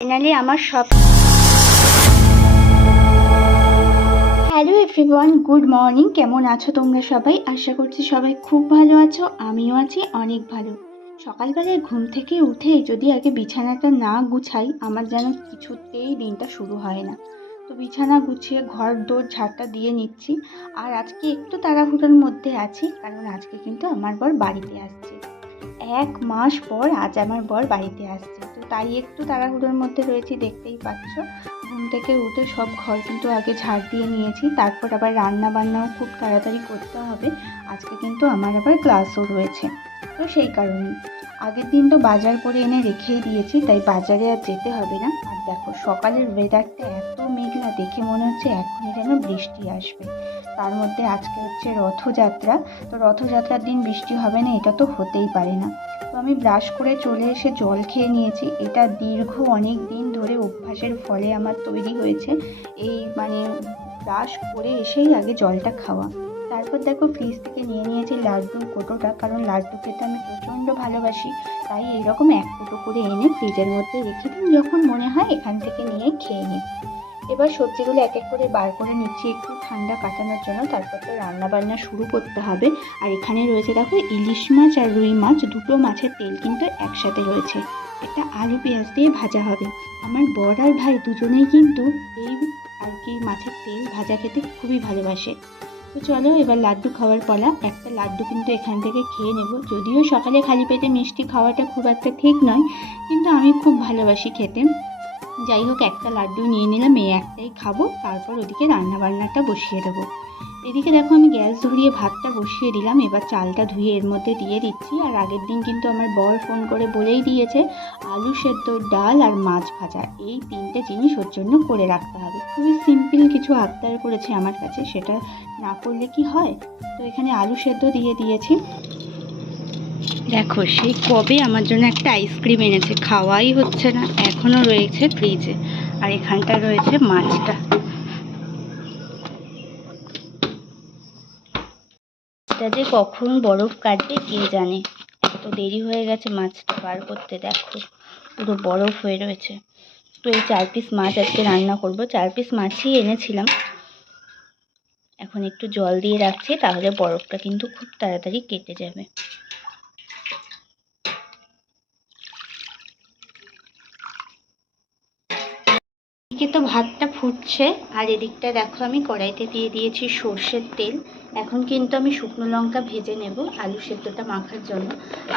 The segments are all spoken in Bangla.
ফাইনালি আমার সব হ্যালো এভরিওয়ান গুড মর্নিং কেমন আছো তোমরা সবাই? আশা করছি সবাই খুব ভালো আছো, আমিও আছি অনেক ভালো। সকালবেলায় ঘুম থেকে উঠে যদি আগে বিছানাটা না গুছাই, আমার যেন কিছুতেই দিনটা শুরু হয় না। তো বিছানা গুছিয়ে ঘর দৌড় ঝাড়টা দিয়ে নিচ্ছি। আর আজকে একটু তাড়াহুড়োর মধ্যে আছি, কারণ আজকে কিন্তু আমার বর বাড়িতে আসছে। এক মাস পর আজ আমার বর বাড়িতে আসছে। তো তাই একটু তাড়াহুড়োর মধ্যে রয়েছি, দেখতেই পাচ্ছ। ঘুম থেকে উঠে সব ঘর কিন্তু আগে ঝাড় দিয়ে নিয়েছি, তারপর আবার রান্না বান্নাও খুব তাড়াতাড়ি করতে হবে। আজকে কিন্তু আমার আবার ক্লাসও রয়েছে। তো সেই কারণে আগের দিন তো বাজার করে এনে রেখেই দিয়েছি, তাই বাজারে আর যেতে হবে না। আর দেখো, সকালের ওয়েদারটা এত মেঘলা, দেখে মনে হচ্ছে এখনই যেন বৃষ্টি আসবে। তার মধ্যে আজকে হচ্ছে রথযাত্রা। তো রথযাত্রার দিন বৃষ্টি হবে না, এটা তো হতেই পারে না। তো আমি ব্রাশ করে চলে এসে জল খেয়ে নিয়েছি। এটা দীর্ঘ অনেক দিন ধরে অভ্যাসের ফলে আমার তৈরি হয়েছে। এই মানে ব্রাশ করে এসেই আগে জলটা খাওয়া। তারপর দেখো ফ্রিজ থেকে নিয়ে নিয়েছি লাড্ডুর কোটোটা, কারণ লাড্ডু খেতে আমি প্রচণ্ড ভালোবাসি। তাই এইরকম এক কোটো করে এনে ফ্রিজের মধ্যে রেখে দিই, যখন মনে হয় এখান থেকে নিয়ে খেয়ে নিই। এবার সবজিগুলো এক এক করে বার করে নিচ্ছি, একটু ঠান্ডা কাটানোর জন্য। তারপর তো রান্না বান্না শুরু করতে হবে। আর এখানে রয়েছে দেখো ইলিশ মাছ আর রুই মাছ, দুটো মাছের তেল কিন্তু একসাথে রয়েছে। এটা আলু পেঁয়াজ দিয়ে ভাজা হবে। আমার বর আর ভাই দুজনেই কিন্তু এই আর কি মাছের তেল ভাজা খেতে খুবই ভালোবাসে। তো চলো, এবার লাড্ডু খাওয়ার পালা। একটা লাড্ডু কিন্তু এখান থেকে খেয়ে নেব। যদিও সকালে খালি পেটে মিষ্টি খাওয়াটা খুব একটা ঠিক নয়, কিন্তু আমি খুব ভালোবাসি খেতে। যাই হোক, একটা লাড্ডু নিয়ে নিলাম, এই একটাই খাব। তারপর ওদিকে রান্না বান্নাটা বসিয়ে দেবো। এদিকে দেখো, আমি গ্যাস ধরিয়ে ভাতটা বসিয়ে দিলাম। এবার চালটা ধুয়ে এর মধ্যে দিয়ে দিচ্ছি। আর আগের দিন কিন্তু আমার বর ফোন করে বলেই দিয়েছে, আলু সেদ্ধ, ডাল আর মাছ ভাজা। এই তিনটে জিনিস ওর জন্য করে রাখতে হবে। খুবই সিম্পল কিছু আবদার করেছে আমার কাছে, সেটা না করলে কি হয়? তো এখানে আলু সেদ্ধ দিয়ে দিয়েছি। দেখো সেই কবে আমার জন্য একটা আইসক্রিম এনেছে, খাওয়াই হচ্ছে না এখনও রয়েছে ফ্রিজে আর এখানটা রয়েছে মাছটা। এটা যে কখন বরফ কাটবে কে জানে? এত দেরি হয়ে গেছে মাছটা বার করতে, দেখো। পুরো বরফ হয়ে রয়েছে। তো এই চার পিস মাছ আজকে রান্না করব। চার পিস মাছই এনেছিলাম। এখন একটু জল দিয়ে রাখছি, তাহলে বরফটা কিন্তু খুব তাড়াতাড়ি কেটে যাবে। তো ভাতটা ফুটছে, আর এদিকটা দেখো আমি কড়াইতে দিয়ে দিয়েছি সর্ষের তেল। এখন কিন্তু আমি শুকনো লঙ্কা ভেজে নেব, আলু সেদ্ধটা মাখার জন্য।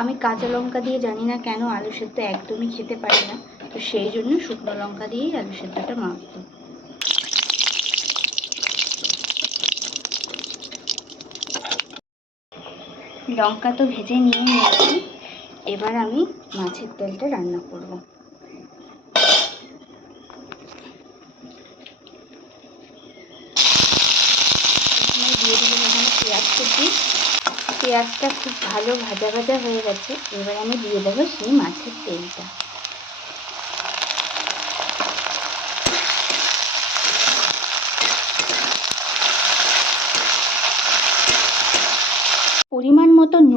আমি কাঁচা লঙ্কা দিয়ে জানি না কেন আলু সেদ্ধ একদমই খেতে পারি না। তো সেই জন্য শুকনো লঙ্কা দিয়েই আলু সেদ্ধটা মাখবো। লঙ্কা তো ভেজে নিয়ে নিয়েছি। এবার আমি মাছের তেলটা রান্না করব। দিয়ে পেঁয়াজ পেঁয়াজটা খুব ভালো ভাজা ভাজা হয়ে গেছে। এবার আমি দিয়ে দেবো সেই মাছের তেলটা।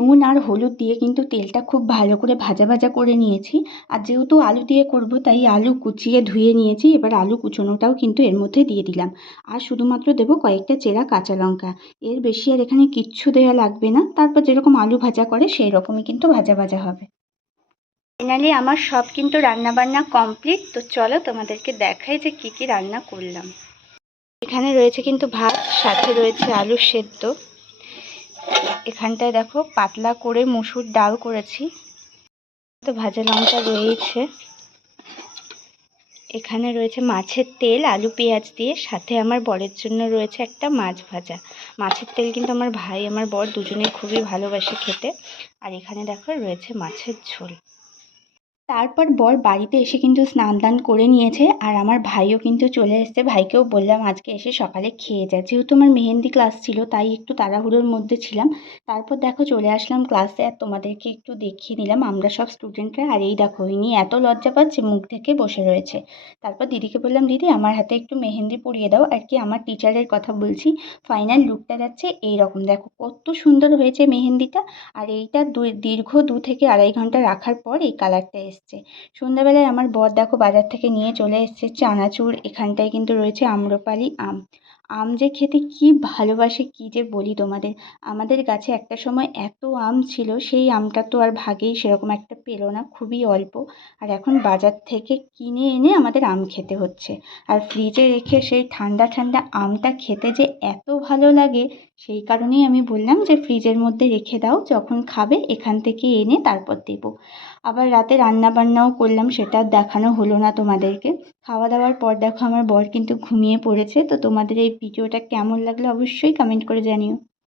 নুন আর হলুদ দিয়ে কিন্তু তেলটা খুব ভালো করে ভাজা ভাজা করে নিয়েছি। আর যেহেতু আলু দিয়ে করব, তাই আলু কুচিয়ে ধুয়ে নিয়েছি। এবার আলু কুচোনোটাও কিন্তু এর মধ্যে দিয়ে দিলাম। আর শুধুমাত্র দেবো কয়েকটা চেরা কাঁচা লঙ্কা। এর বেশি আর এখানে কিচ্ছু দেওয়া লাগবে না। তারপর যেরকম আলু ভাজা করে সেই রকমই কিন্তু ভাজা ভাজা হবে। ফাইনালি আমার সব কিন্তু রান্না বান্না কমপ্লিট তো চলো তোমাদেরকে দেখাই যে কী কী রান্না করলাম। এখানে রয়েছে কিন্তু ভাত, সাথে রয়েছে আলু সেদ্ধ। এখানটায় দেখো পাতলা করে মুসুর ডাল করেছি। তো ভাজা লঙ্কা রয়েছে। এখানে রয়েছে মাছের তেল, আলু, পেঁয়াজ দিয়ে। সাথে আমার বরের জন্য রয়েছে একটা মাছ ভাজা। মাছের তেল কিন্তু আমার ভাই, আমার বর দুজনেই খুবই ভালোবাসে খেতে। আর এখানে দেখো রয়েছে মাছের ঝোল। তারপর বর বাড়িতে এসে কিন্তু স্নান দান করে নিয়েছে আর আমার ভাইও কিন্তু চলে এসেছে। ভাইকেও বললাম আজকে এসে সকালে খেয়ে যায় যেহেতু আমার মেহেন্দি ক্লাস ছিল, তাই একটু তাড়াহুড়োর মধ্যে ছিলাম। তারপর দেখো চলে আসলাম ক্লাসে আর তোমাদেরকে একটু দেখিয়ে নিলাম আমরা সব স্টুডেন্টরা আর এই দেখো ইনি এত লজ্জা পাচ্ছে, মুখ থেকে বসে রয়েছে। তারপর দিদিকে বললাম, দিদি, আমার হাতে একটু মেহেন্দি পরিয়ে দাও। আর কি, আমার টিচারের কথা বলছি। ফাইনাল লুকটা যাচ্ছে এই রকম দেখো কত সুন্দর হয়েছে মেহেন্দিটা। আর এইটা দীর্ঘ দু থেকে আড়াই ঘণ্টা রাখার পর এই কালারটা এসছে। সন্ধ্যাবেলায় আমার বর দেখো বাজার থেকে নিয়ে চলে এসছে। চানাচুর, এখানটায় কিন্তু রয়েছে আম্রপালি আম। আম যে খেতে কী ভালোবাসে, কী যে বলি তোমাদের? আমাদের গাছে একটা সময় এত আম ছিল, সেই আমটা তো আর ভাগেই সেরকম একটা পেল না, খুবই অল্প। আর এখন বাজার থেকে কিনে এনে আমাদের আম খেতে হচ্ছে। আর ফ্রিজে রেখে সেই ঠান্ডা ঠান্ডা আমটা খেতে যে এত ভালো লাগে সেই কারণেই আমি বললাম যে, ফ্রিজের মধ্যে রেখে দাও, যখন খাবে এখান থেকে এনে তারপর দেব। আবার রাতে রান্না বান্নাও করলাম, সেটা দেখানো হলো না তোমাদেরকে। খাওয়া দাওয়ার পর দেখো, আমার বর কিন্তু ঘুমিয়ে পড়েছে। তো তোমাদের এই ভিডিওটা কেমন লাগল অবশ্যই কমেন্ট করে জানিও।